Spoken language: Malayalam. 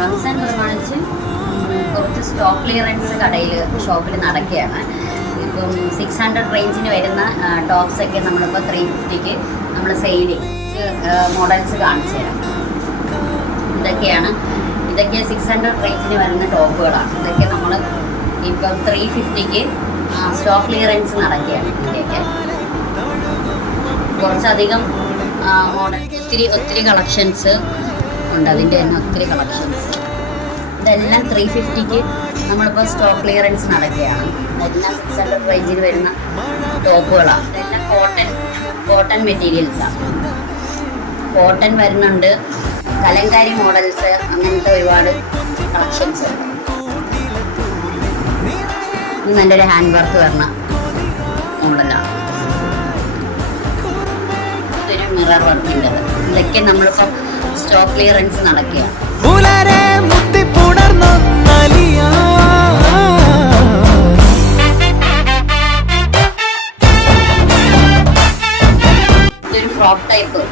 റംസാൻ പ്രമാണിച്ച് കുറച്ച് സ്റ്റോക്ക് ക്ലിയറൻസ് ഷോപ്പിൽ നടക്കുകയാണ്. ഇപ്പം 600 റേഞ്ചിന് വരുന്ന ടോപ്സൊക്കെ നമ്മളിപ്പോൾ 350ക്ക് നമ്മൾ സെയിൽ മോഡൽസ് കാണിച്ചു തരാം. ഇതൊക്കെ 600 റേഞ്ചിന് വരുന്ന ടോപ്പുകളാണ്. ഇതൊക്കെ നമ്മൾ ഇപ്പം 350ക്ക് സ്റ്റോക്ക് ക്ലിയറൻസ് നടക്കുകയാണ്. ഇതിൻ്റെയൊക്കെ കുറച്ചധികം മോഡൽ ഒത്തിരി കളക്ഷൻസ് ഉണ്ട്. അതിൻ്റെ തന്നെ ഒത്തിരി കളക്ഷൻസ്. ഇതെല്ലാം 350ക്ക് നമ്മളിപ്പോൾ സ്റ്റോക്ക് ക്ലിയറൻസ് നടക്കുകയാണ്. എല്ലാം 600 റേഞ്ചിൽ വരുന്ന ടോപ്പുകളാണ്. ഇതെല്ലാം കോട്ടൺ മെറ്റീരിയൽസാണ്. കോട്ടൺ വരുന്നുണ്ട്, കലങ്കാരി മോഡൽസ്, അങ്ങനത്തെ ഒരുപാട് കളക്ഷൻസ് ഉണ്ട്. ഇത് നല്ലൊരു ഹാൻഡ് വർക്ക് വരുന്ന മോഡലാണ്. ഇതൊരു മിറർ വർക്കിൻ്റെത്. ഇതൊക്കെ നമ്മളിപ്പം സ്റ്റോക്ക് ക്ലിയറൻസ് നടക്കുകയാണ്. ഇതൊരു ഫ്രോക്ക് ടൈപ്പ്